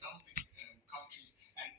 developing countries and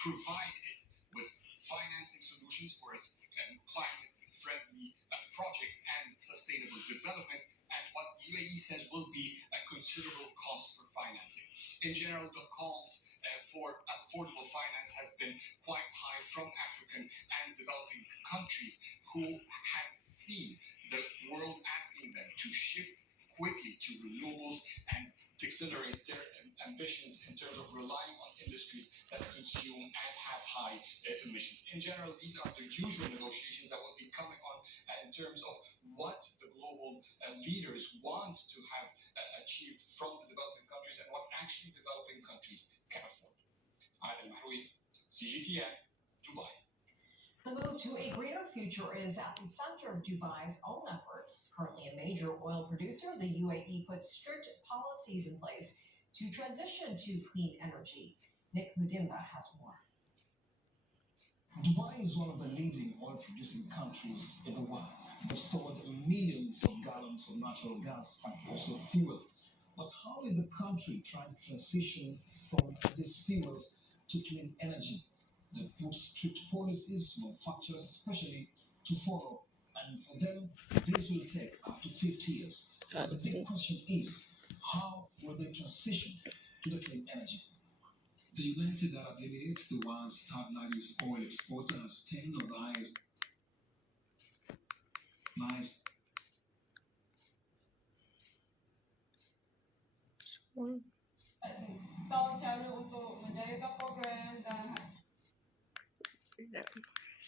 provide it with financing solutions for its climate-friendly projects and sustainable development, and what UAE says will be a considerable cost for financing. In general, the calls for affordable finance has been quite high from African and developing countries who have seen the world asking them to shift quickly to renewables and accelerate their ambitions in terms of relying on industries that consume and have high emissions. In general, these are the usual negotiations that will be coming on in terms of what the global leaders want to have achieved from the developing countries and what actually developing countries can afford. Adel Mahroui, CGTN, Dubai. The move to a greener future is at the center of Dubai's own efforts. Currently a major oil producer, the UAE put strict policies in place to transition to clean energy. Nick Mudimba has more. Dubai is one of the leading oil-producing countries in the world. They've stored millions of gallons of natural gas and fossil fuel. But how is the country trying to transition from these fuels to clean energy? They've put strict policies to manufacturers, especially to follow, and for them, this will take up to 50 years. But the big question is, how will they transition to the clean energy? The United Arab Emirates, the world's third largest oil exporter, has 10 of the highest.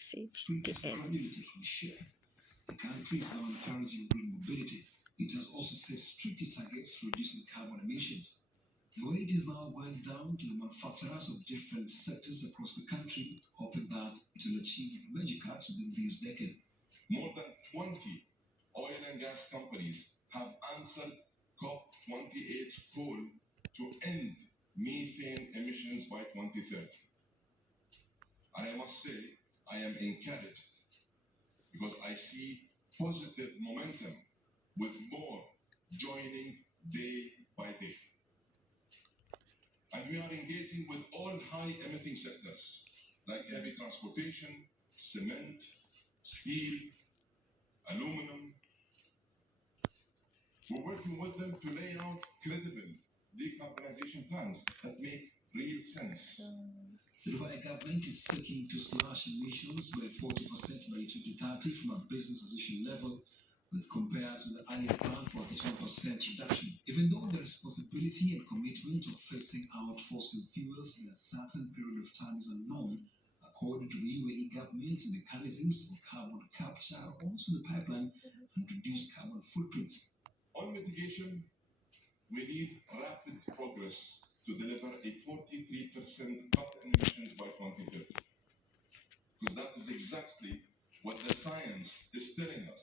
CGTN. The country is now encouraging green mobility. It has also set stricter targets for reducing carbon emissions. The weight is now going down to the manufacturers of different sectors across the country, hoping that it will achieve major cuts within this decade. More than 20 oil and gas companies have answered COP28's call to end methane emissions by 2030. And I must say, I am encouraged because I see positive momentum with more joining day by day. And we are engaging with all high-emitting sectors like heavy transportation, cement, steel, aluminum. We're working with them to lay out credible decarbonization plans that make real sense. The Dubai government is seeking to slash emissions by 40% by 2030 from a business as usual level, with compared to the earlier plan for a 31% reduction. Even though the responsibility and commitment of phasing out fossil fuels in a certain period of time is unknown, according to the UAE government, mechanisms for carbon capture are also in the pipeline and reduce carbon footprints. On mitigation, we need rapid progress to deliver a 43% cut in emissions by 2030. Because that is exactly what the science is telling us.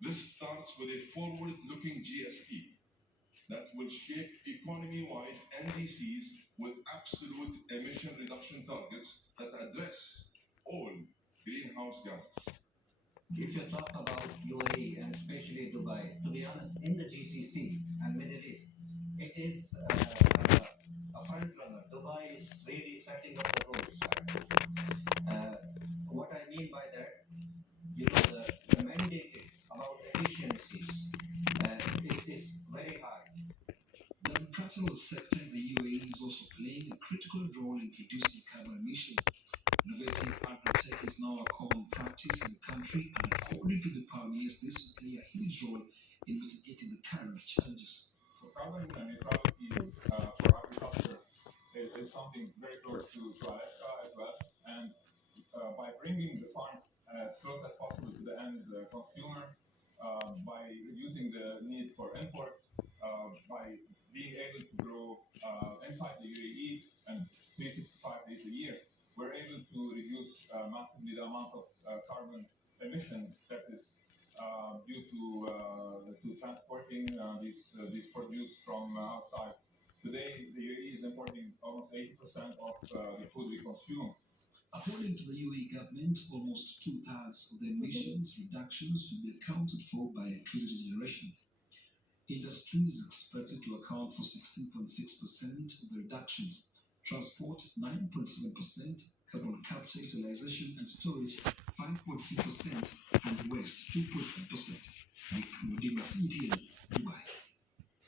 This starts with a forward-looking GSP that will shape economy-wide NDCs with absolute emission reduction targets that address all greenhouse gases. If you talk about UAE and especially Dubai, to be honest, in the GCC and Middle East, it is a front runner. Dubai is really setting up the rules. What I mean by that, the mandate about efficiencies is very high. The agricultural sector in the UAE is also playing a critical role in reducing carbon emissions. Innovative agri-tech is now a common practice in the country, and according to the pioneers, this will play a huge role in mitigating the current challenges. So carbon neutrality for agriculture is something very close to Alaska as well, and by bringing the farm as close as possible to the end consumer, by reducing the need for imports, by being able to grow inside the UAE and 365 days a year, we're able to reduce massively the amount of carbon emission that is due to transporting these produce from outside. Today, the UAE is importing almost 80% of the food we consume. According to the UAE government, almost 2/3 of the emissions reductions will be accounted for by electricity generation. Industry is expected to account for 16.6% of the reductions, transport 9.7%, carbon capture, utilization and storage 5.3%, and waste 2.1%. Nick Mudima, CGTN, Dubai.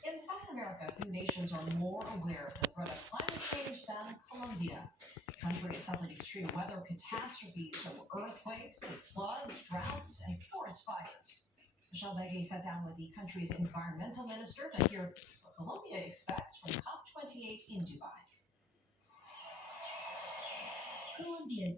In South America, few nations are more aware of the threat of climate change than Colombia. The country has suffered extreme weather catastrophes from earthquakes, floods, droughts, and forest fires. Michelle Begay sat down with the country's environmental minister to hear what Colombia expects from COP28 in Dubai. Colombia's